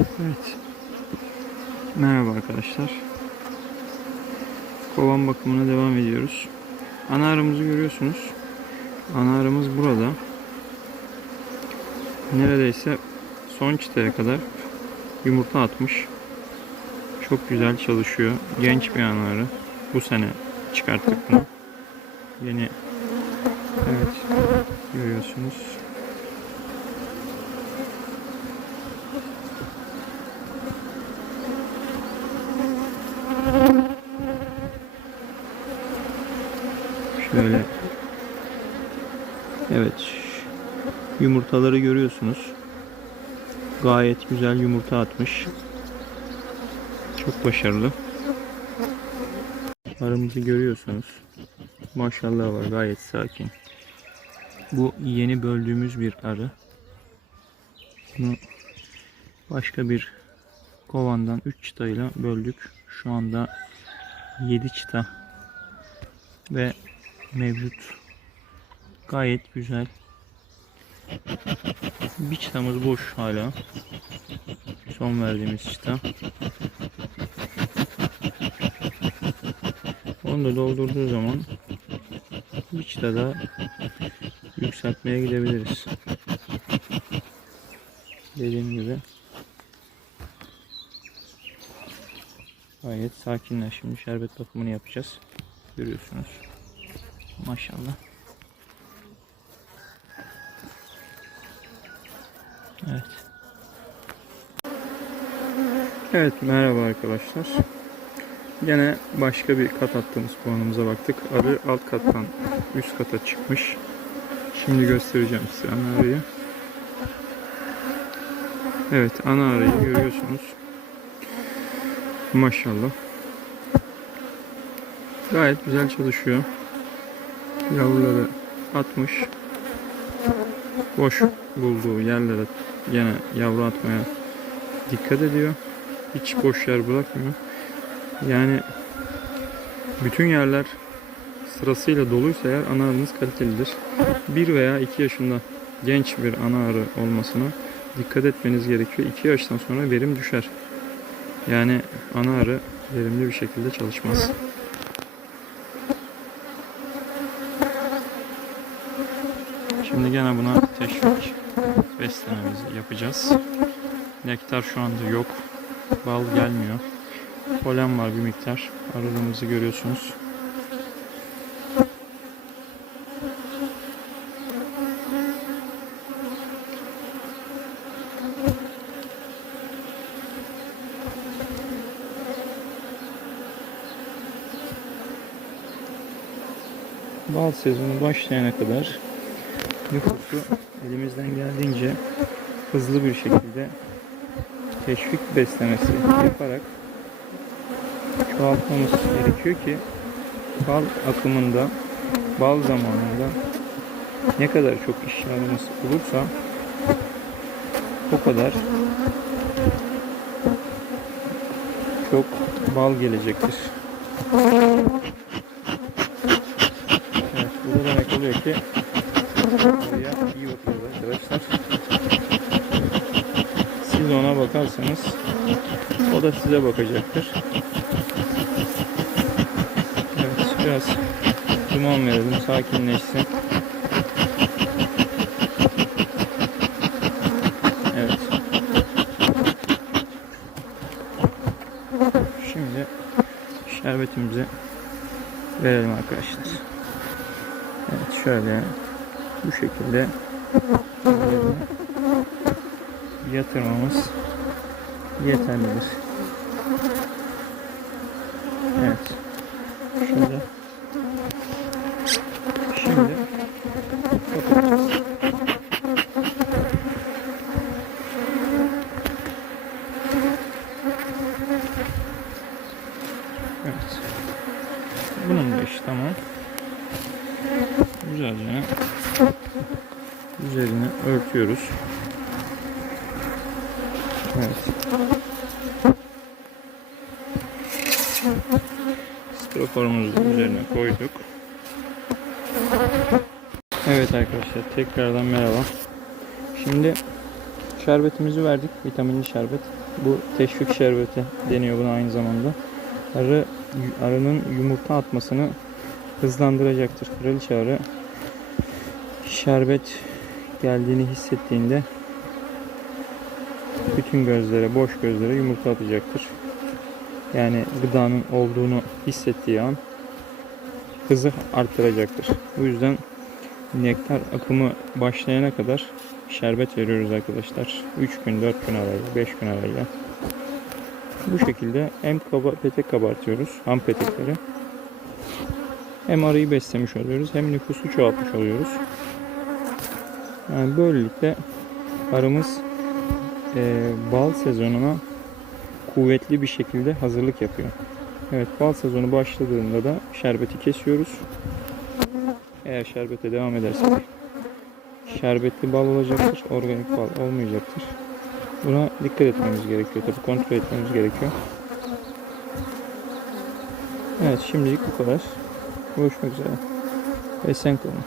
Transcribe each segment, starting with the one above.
Evet. Merhaba arkadaşlar. Kovan bakımına devam ediyoruz. Ana arımızı görüyorsunuz. Ana arımız burada. Neredeyse son çıtaya kadar yumurta atmış. Çok güzel çalışıyor. Genç bir ana arı. Bu sene çıkarttık bunu. Yeni Evet. Görüyorsunuz. Şöyle. Evet. Yumurtaları görüyorsunuz. Gayet güzel yumurta atmış. Çok başarılı. Arımızı görüyorsunuz. Maşallah var gayet sakin. Bu yeni böldüğümüz bir arı. Bunu başka bir kovandan 3 çıtayla böldük. Şu anda 7 çıta ve mevcut. Gayet güzel. Bir çıtamız boş hala. Son verdiğimiz çıta. Onu da doldurduğu zaman bir çıta daha yükseltmeye gidebiliriz. Dediğim gibi gayet sakinler. Şimdi şerbet bakımını yapacağız. Görüyorsunuz. Maşallah. Evet. Evet merhaba arkadaşlar. Gene başka bir kat attığımız puanımıza baktık. Arı alt kattan üst kata çıkmış. Şimdi göstereceğim size ana arıyı. Evet ana arıyı görüyorsunuz. Maşallah. Gayet güzel çalışıyor. Yavruları atmış. Boş bulduğu yerlere yine yavru atmaya dikkat ediyor. Hiç boş yer bırakmıyor. Yani bütün yerler sırasıyla doluysa eğer ana arınız kalitelidir. 1 veya 2 yaşında genç bir ana arı olmasına dikkat etmeniz gerekiyor. 2 yaştan sonra verim düşer. Yani ana arı verimli bir şekilde çalışmaz. Şimdi gene buna teşvik beslememizi yapacağız. Nektar şu anda yok. Bal gelmiyor. Polen var bir miktar. Aralığımızı görüyorsunuz. Bal sezonu başlayana kadar nüfusu elimizden geldiğince hızlı bir şekilde teşvik beslemesi yaparak çoğaltmamız gerekiyor ki bal akımında, bal zamanında ne kadar çok işlemimiz olursa o kadar çok bal gelecektir. Evet, bu da demek oluyor ki buraya iyi bakıyoruz arkadaşlar. Siz ona bakarsanız o da size bakacaktır. Evet biraz duman verelim sakinleşsin. Evet. Şimdi şerbetimizi verelim arkadaşlar. Evet şöyle bu şekilde yatırmamız yeterlidir. Evet. Şimdi şimdi kapatacağız. Evet. Bunun da işi tamam. Güzelce üzerine örtüyoruz. Evet. Üzerine koyduk. Evet arkadaşlar tekrardan merhaba. Şimdi şerbetimizi verdik. Vitaminli şerbet. Bu teşvik şerbeti deniyor buna aynı zamanda. Arı, arının yumurta atmasını hızlandıracaktır. Kraliçe arı şerbet geldiğini hissettiğinde bütün gözlere, boş gözlere yumurta atacaktır. Yani gıdanın olduğunu hissettiği an hızı arttıracaktır. Bu yüzden nektar akımı başlayana kadar şerbet veriyoruz arkadaşlar. 3 gün, 4 gün arayla, 5 gün arayla. Bu şekilde hem kaba, petek kabartıyoruz, ham petekleri. Hem arıyı beslemiş oluyoruz, hem nüfusu çoğaltmış oluyoruz. Yani böylelikle arımız eee, bal sezonuna kuvvetli bir şekilde hazırlık yapıyor. Evet bal sezonu başladığında da şerbeti kesiyoruz. Eğer şerbete devam edersek şerbetli bal olacaktır. Organik bal olmayacaktır. Buna dikkat etmemiz gerekiyor. Tabii kontrol etmemiz gerekiyor. Evet şimdilik bu kadar. Görüşmek üzere. Esen kalın.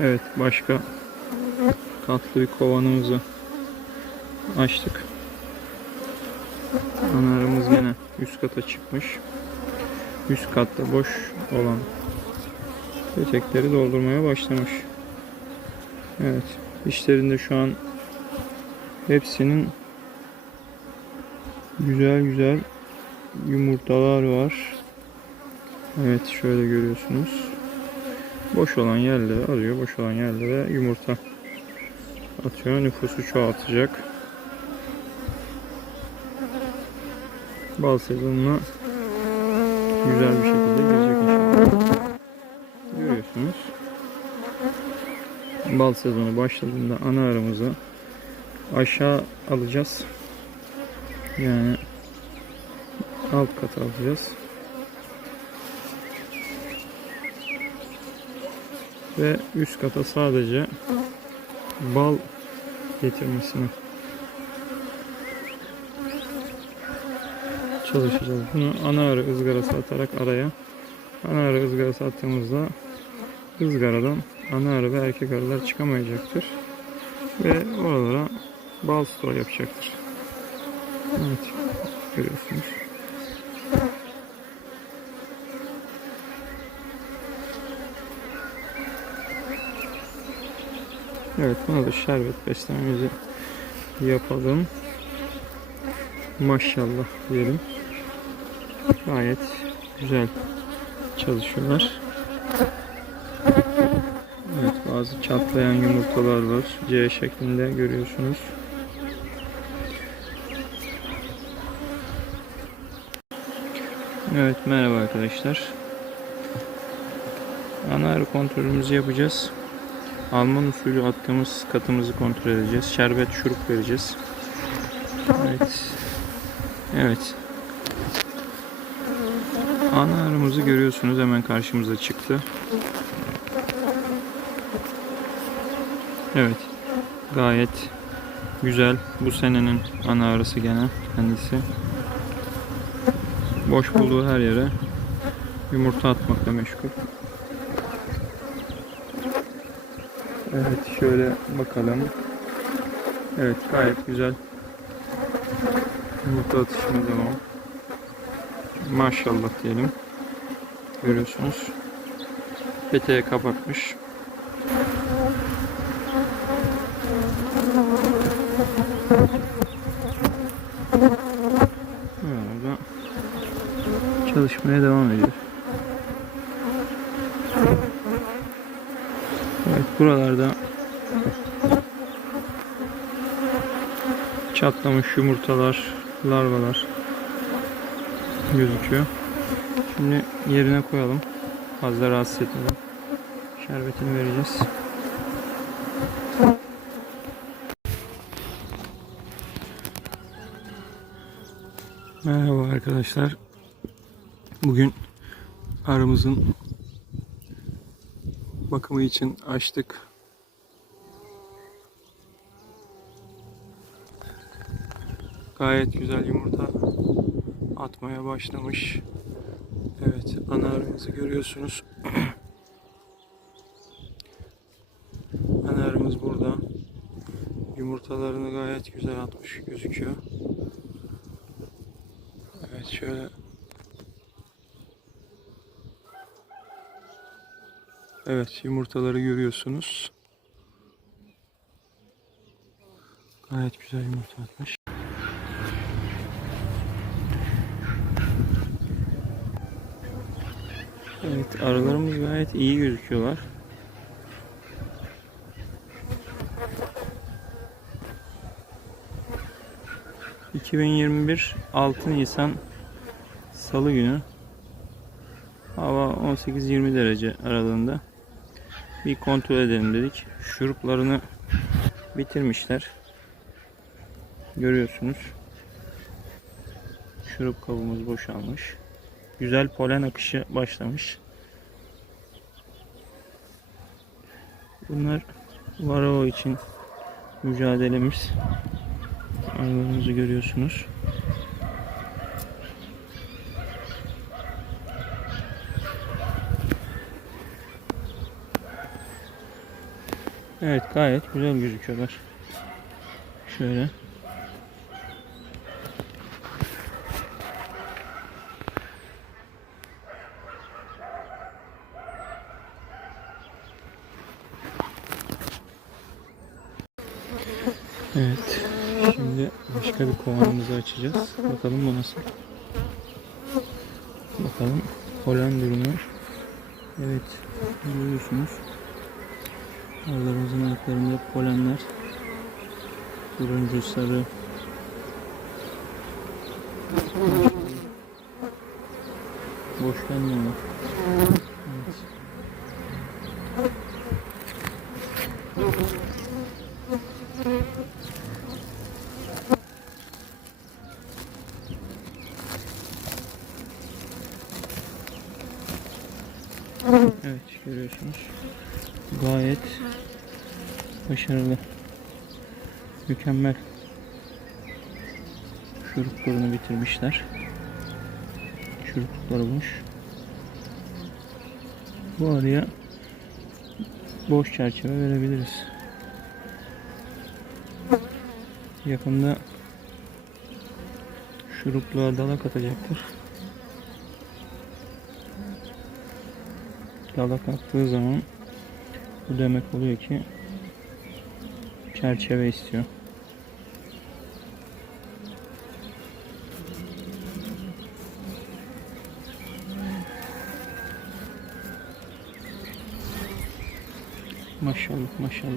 Evet başka katlı bir kovanımızı açtık. Anarımız yine üst kata çıkmış. Üst katta boş olan petekleri doldurmaya başlamış. Evet. İşlerinde şu an hepsinin güzel güzel yumurtalar var. Evet şöyle görüyorsunuz. Boş olan yerlere arıyor. Boş olan yerlere yumurta atıyor. Nüfusu çoğaltacak. Bal sezonuna güzel bir şekilde girecek inşallah. Görüyorsunuz. Bal sezonu başladığında ana arımızı aşağı alacağız. Yani alt kata alacağız. Ve üst kata sadece bal getirmesini çalışacağız. Bunu ana arı ızgarası atarak araya ana arı ızgarası attığımızda ızgaradan ana arı ve erkek arılar çıkamayacaktır. Ve oralara bal stoğu yapacaktır. Evet. Görüyorsunuz. Evet buna da şerbet beslememizi yapalım. Maşallah diyelim. Gayet güzel çalışıyorlar. Evet bazı çatlayan yumurtalar var. C şeklinde görüyorsunuz. Evet merhaba arkadaşlar. Ana kontrolümüzü yapacağız. Alman usulü attığımız katımızı kontrol edeceğiz. Şerbet, şurup vereceğiz. Evet. Evet. Ana arımızı görüyorsunuz hemen karşımıza çıktı. Evet. Gayet güzel. Bu senenin ana arısı gene kendisi. Boş bulduğu her yere yumurta atmakla meşgul. Evet şöyle bakalım. Evet gayet güzel. Yumurta atışına devam. Maşallah diyelim. Görüyorsunuz. Peteğe kapatmış. Çalışmaya devam ediyor. Evet buralarda çatlamış yumurtalar, larvalar gözüküyor. Şimdi yerine koyalım. Fazla rahatsız etmeden. Şerbetini vereceğiz. Merhaba arkadaşlar. Bugün arımızın bakımı için açtık. Gayet güzel yumurta atmaya başlamış. Evet, ana arımızı görüyorsunuz. ana arımız Yumurtalarını gayet güzel atmış gözüküyor. Evet şöyle. Evet yumurtaları görüyorsunuz. Gayet güzel yumurta atmış. Evet arılarımız gayet iyi gözüküyorlar. ...2021 6 Nisan Salı günü hava 18-20 derece aralığında bir kontrol edelim dedik. Şuruplarını bitirmişler. Görüyorsunuz. Şurup kabımız boşalmış. Güzel polen akışı başlamış. Bunlar varroa için mücadelemiz. Arılarımızı görüyorsunuz. Evet gayet güzel gözüküyorlar. Şöyle. Evet. Şimdi başka bir kovanımızı açacağız. Bakalım bu nasıl. Bakalım polen durumu. Evet. Görüyorsunuz. Arılarımızın ayaklarında polenler. Turuncu, sarı. Boş gelmiyor. Evet. Görüyorsunuz. Gayet başarılı. Mükemmel. Şuruplarını bitirmişler. Şurupları boş. Bu araya boş çerçeve verebiliriz. Yakında şurupluğa dalak atacaktır. Dalak attığı zaman bu demek oluyor ki çerçeve istiyor. Maşallah maşallah.